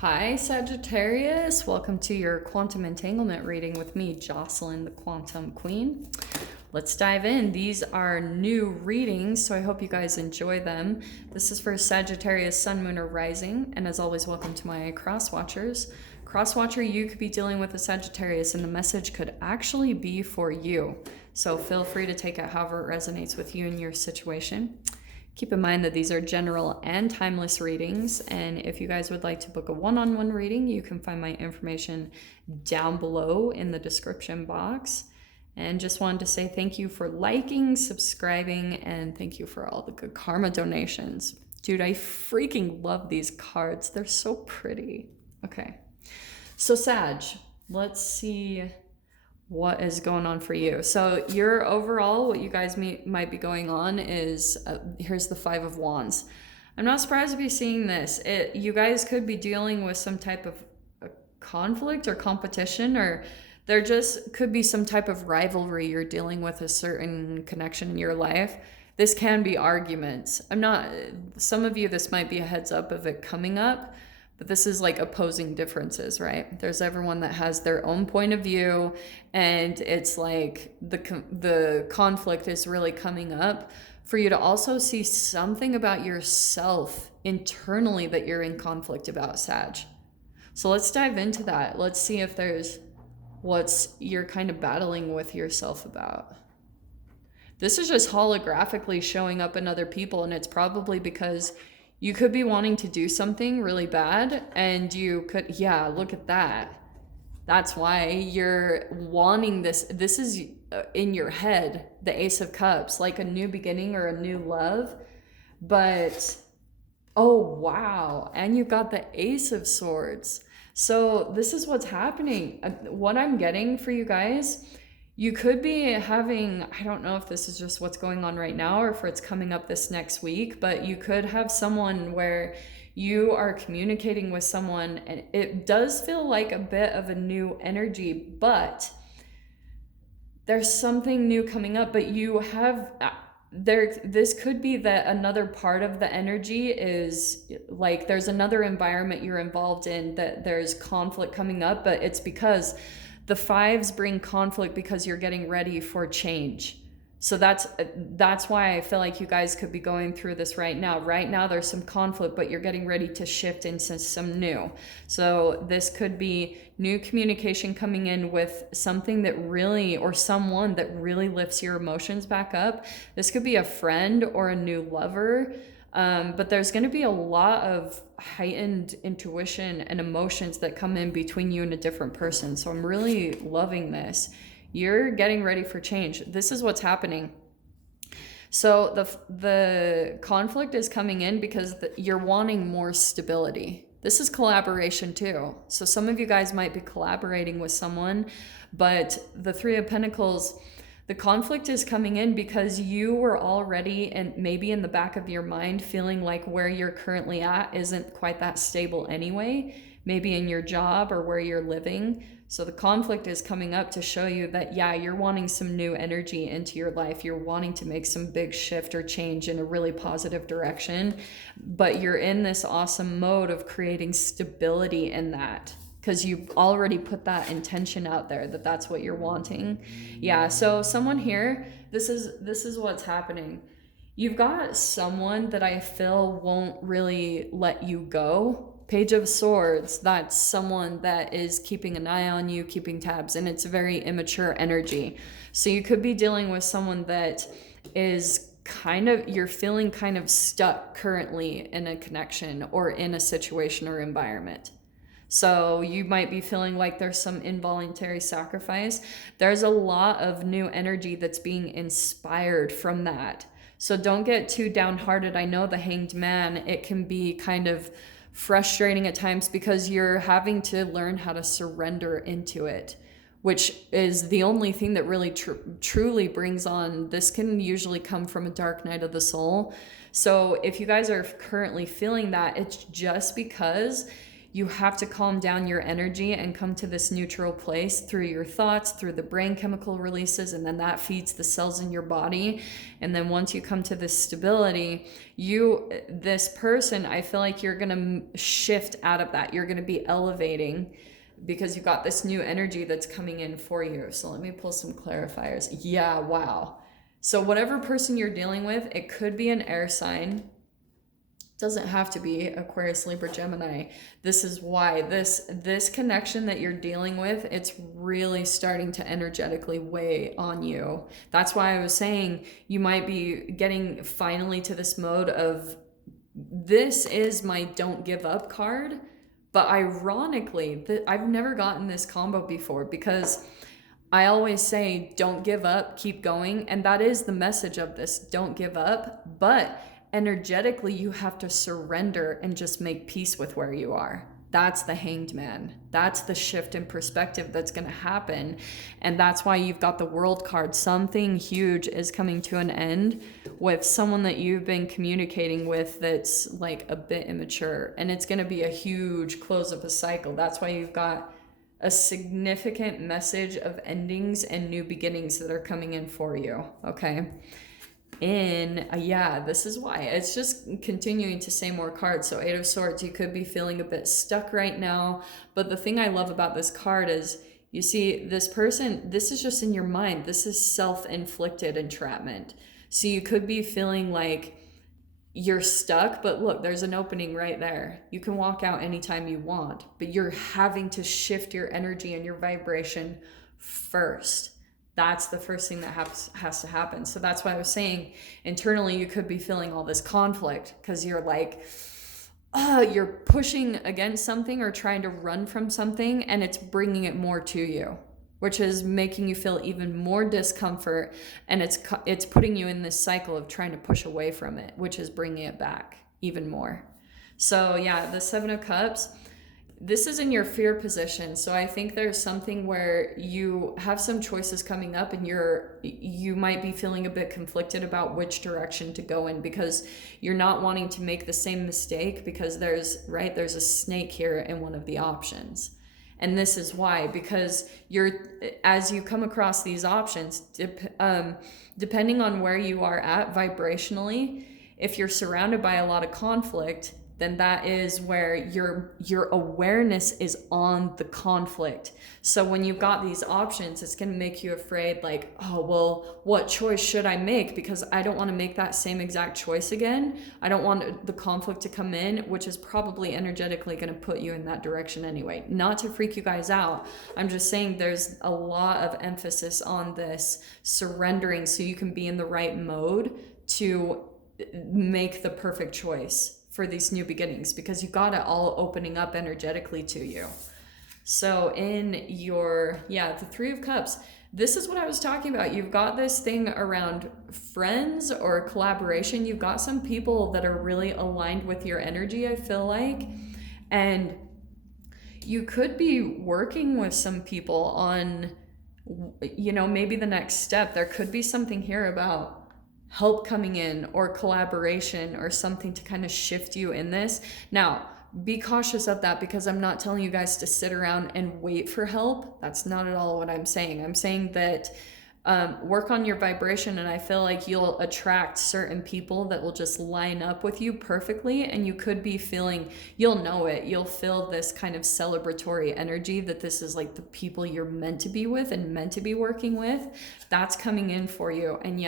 Hi, Sagittarius. Welcome to your quantum entanglement reading with me, Jocelyn, the Quantum Queen. Let's dive in. These are new readings, so I hope you guys enjoy them. This is for Sagittarius, Sun, Moon, or Rising. And as always, welcome to my cross watchers. Cross watcher, you could be dealing with a Sagittarius, and the message could actually be for you. So feel free to take it however it resonates with you and your situation. Keep in mind that these are general and timeless readings, and if you guys would like to book a one-on-one reading, you can find my information down below in the description box. And just wanted to say thank you for liking, subscribing, and thank you for all the good karma donations. Dude, I freaking love these cards. They're so pretty. Okay, so Sag, let's see what is going on for you. So your overall, what you guys might be going on is, here's the Five of Wands. I'm not surprised to be seeing this. You guys could be dealing with some type of conflict or competition, or there just could be some type of rivalry. You're dealing with a certain connection in your life. This can be arguments. Some of you, this might be a heads up of it coming up, but this is like opposing differences, right? There's everyone that has their own point of view, and it's like the conflict is really coming up for you to also see something about yourself internally that you're in conflict about, Sag. So let's dive into that. Let's see if there's you're kind of battling with yourself about. This is just holographically showing up in other people, and it's probably because you could be wanting to do something really bad, and you could, yeah, look at that. That's why you're wanting this. This is in your head, the Ace of Cups, like a new beginning or a new love. But, oh, wow. And you've got the Ace of Swords. So this is what's happening. What I'm getting for you guys, you could be having, I don't know if this is just what's going on right now or if it's coming up this next week, but you could have someone where you are communicating with someone and it does feel like a bit of a new energy, but there's something new coming up, but you have this could be that another part of the energy is like there's another environment you're involved in that there's conflict coming up, but it's because the fives bring conflict because you're getting ready for change. So that's why I feel like you guys could be going through this right now. Right now there's some conflict, but you're getting ready to shift into some new. So this could be new communication coming in with something that really, or someone that really lifts your emotions back up. This could be a friend or a new lover. But there's going to be a lot of heightened intuition and emotions that come in between you and a different person. So I'm really loving this. You're getting ready for change. This is what's happening. So the conflict is coming in because you're wanting more stability. This is collaboration too. So some of you guys might be collaborating with someone, but the Three of Pentacles, the conflict is coming in because you were already, and maybe in the back of your mind, feeling like where you're currently at isn't quite that stable anyway, maybe in your job or where you're living. So the conflict is coming up to show you that, yeah, you're wanting some new energy into your life. You're wanting to make some big shift or change in a really positive direction, but you're in this awesome mode of creating stability in that, because you've already put that intention out there that that's what you're wanting. Yeah, so someone here, this is what's happening. You've got someone that I feel won't really let you go. Page of Swords, that's someone that is keeping an eye on you, keeping tabs, and it's very immature energy. So you could be dealing with someone that is you're feeling kind of stuck currently in a connection or in a situation or environment. So you might be feeling like there's some involuntary sacrifice. There's a lot of new energy that's being inspired from that. So don't get too downhearted. I know the Hanged Man, it can be kind of frustrating at times because you're having to learn how to surrender into it, which is the only thing that really truly brings on. This can usually come from a dark night of the soul. So if you guys are currently feeling that, it's just because you have to calm down your energy and come to this neutral place through your thoughts, through the brain chemical releases, and then that feeds the cells in your body. And then once you come to this stability, this person, I feel like you're gonna shift out of that. You're gonna be elevating because you got this new energy that's coming in for you. So let me pull some clarifiers. Yeah, wow. So whatever person you're dealing with, it could be an air sign. Doesn't have to be Aquarius, Libra, Gemini. This is why this connection that you're dealing with, it's really starting to energetically weigh on you. That's why I was saying you might be getting finally to this mode of, this is my don't give up card. But ironically, I've never gotten this combo before, because I always say, don't give up, keep going. And that is the message of this, don't give up. But energetically, you have to surrender and just make peace with where you are. That's the Hanged Man. That's the shift in perspective that's going to happen. And that's why you've got the World card. Something huge is coming to an end with someone that you've been communicating with that's like a bit immature. And it's going to be a huge close of a cycle. That's why you've got a significant message of endings and new beginnings that are coming in for you. Okay. This is why it's just continuing to say more cards. So 8 of Swords, you could be feeling a bit stuck right now. But the thing I love about this card is, you see, this person, this is just in your mind. This is self-inflicted entrapment. So you could be feeling like you're stuck, but look, there's an opening right there. You can walk out anytime you want, but you're having to shift your energy and your vibration first. That's the first thing that has to happen. So that's why I was saying internally you could be feeling all this conflict, because you're like, you're pushing against something or trying to run from something, and it's bringing it more to you, which is making you feel even more discomfort, and it's putting you in this cycle of trying to push away from it, which is bringing it back even more. So yeah, the 7 of Cups, this is in your fear position. So I think there's something where you have some choices coming up, and you might be feeling a bit conflicted about which direction to go in, because you're not wanting to make the same mistake, because there's a snake here in one of the options. And this is why, because as you come across these options, depending on where you are at vibrationally, if you're surrounded by a lot of conflict, then that is where your awareness is on the conflict. So when you've got these options, it's going to make you afraid, like, oh, well, what choice should I make? Because I don't want to make that same exact choice again. I don't want the conflict to come in, which is probably energetically going to put you in that direction anyway. Not to freak you guys out. I'm just saying there's a lot of emphasis on this surrendering so you can be in the right mode to make the perfect choice for these new beginnings, because you got it all opening up energetically to you. So in the 3 of Cups, this is what I was talking about. You've got this thing around friends or collaboration. You've got some people that are really aligned with your energy, I feel like. And you could be working with some people on, maybe the next step. There could be something here about help coming in, or collaboration, or something to kind of shift you in this. Now, be cautious of that, because I'm not telling you guys to sit around and wait for help. That's not at all what I'm saying. I'm saying that work on your vibration, and I feel like you'll attract certain people that will just line up with you perfectly, and you could be feeling, you'll know it, you'll feel this kind of celebratory energy that this is like the people you're meant to be with and meant to be working with. That's coming in for you. And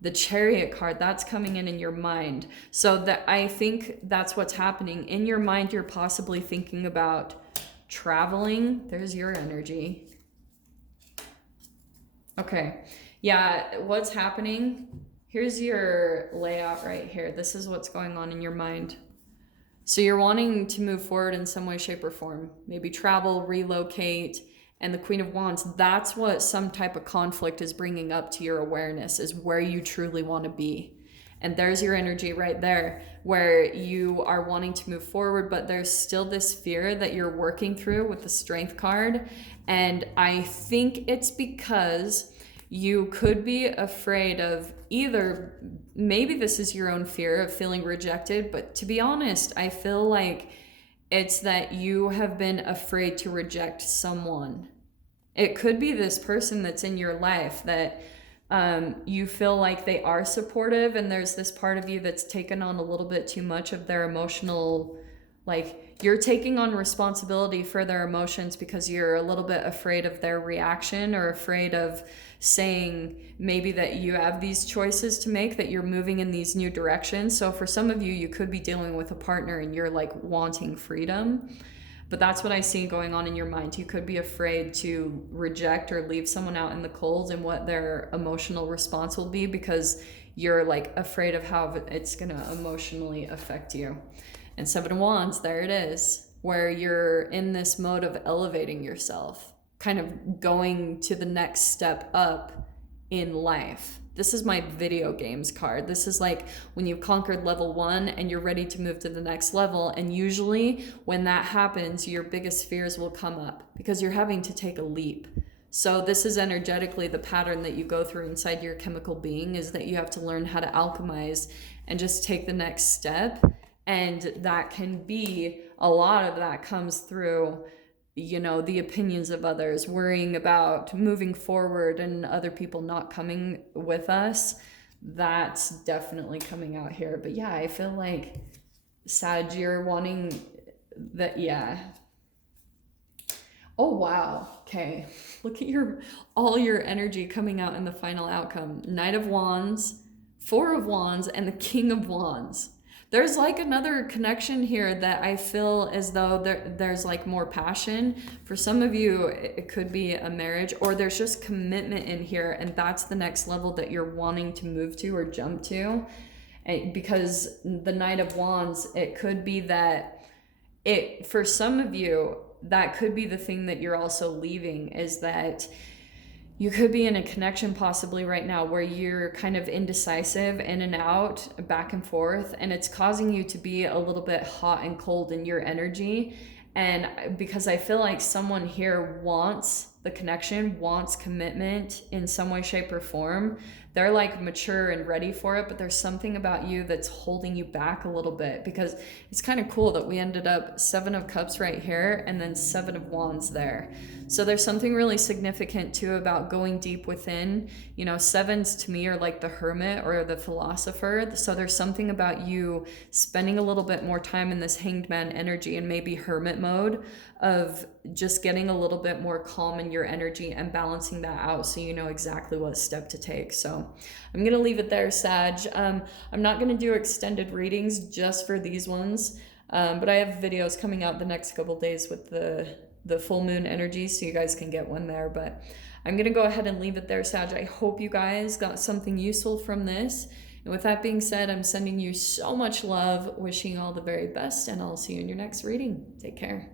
the Chariot card, that's coming in your mind. So that, I think that's what's happening. In your mind, you're possibly thinking about traveling. There's your energy. Okay. Yeah, what's happening? Here's your layout right here. This is what's going on in your mind. So you're wanting to move forward in some way, shape, or form. Maybe travel, relocate. And the Queen of Wands, that's what some type of conflict is bringing up to your awareness, is where you truly want to be. And there's your energy right there, where you are wanting to move forward, but there's still this fear that you're working through with the Strength card. And I think it's because you could be afraid of either, maybe this is your own fear of feeling rejected, but to be honest, I feel like It's that you have been afraid to reject someone. It could be this person that's in your life that you feel like they are supportive, and there's this part of you that's taken on a little bit too much of their emotional, like you're taking on responsibility for their emotions because you're a little bit afraid of their reaction, or afraid of saying maybe that you have these choices to make, that you're moving in these new directions. So for some of you, you could be dealing with a partner and you're like wanting freedom. But that's what I see going on in your mind. You could be afraid to reject or leave someone out in the cold and what their emotional response will be, because you're like afraid of how it's going to emotionally affect you. And Seven of Wands, there it is, where you're in this mode of elevating yourself, kind of going to the next step up in life. This is my video games card. This is like when you've conquered level 1 and you're ready to move to the next level. And usually when that happens, your biggest fears will come up because you're having to take a leap. So this is energetically the pattern that you go through inside your chemical being, is that you have to learn how to alchemize and just take the next step. And that can be, a lot of that comes through, you know, the opinions of others, worrying about moving forward and other people not coming with us. That's definitely coming out here. But yeah, I feel like Sag, you're wanting that. Yeah. Oh, wow. Okay. Look at all your energy coming out in the final outcome. Knight of Wands, Four of Wands, and the King of Wands. There's like another connection here that I feel as though there's like more passion. For some of you, it could be a marriage, or there's just commitment in here, and that's the next level that you're wanting to move to or jump to. Because the Knight of Wands, it could be that for some of you, that could be the thing that you're also leaving, is that you could be in a connection possibly right now where you're kind of indecisive, in and out, back and forth, and it's causing you to be a little bit hot and cold in your energy. And because I feel like someone here wants the connection, wants commitment in some way, shape, or form. They're like mature and ready for it, but there's something about you that's holding you back a little bit, because it's kind of cool that we ended up Seven of Cups right here and then Seven of Wands there. So there's something really significant too about going deep within. You know, sevens to me are like the hermit or the philosopher. So there's something about you spending a little bit more time in this Hanged Man energy and maybe hermit mode, of just getting a little bit more calm in your energy and balancing that out, so you know exactly what step to take. So I'm gonna leave it there, Sag. I'm not gonna do extended readings just for these ones, but I have videos coming out the next couple days with the full moon energy, so you guys can get one there. But I'm gonna go ahead and leave it there, Sag. I hope you guys got something useful from this. And with that being said, I'm sending you so much love, wishing you all the very best, and I'll see you in your next reading. Take care.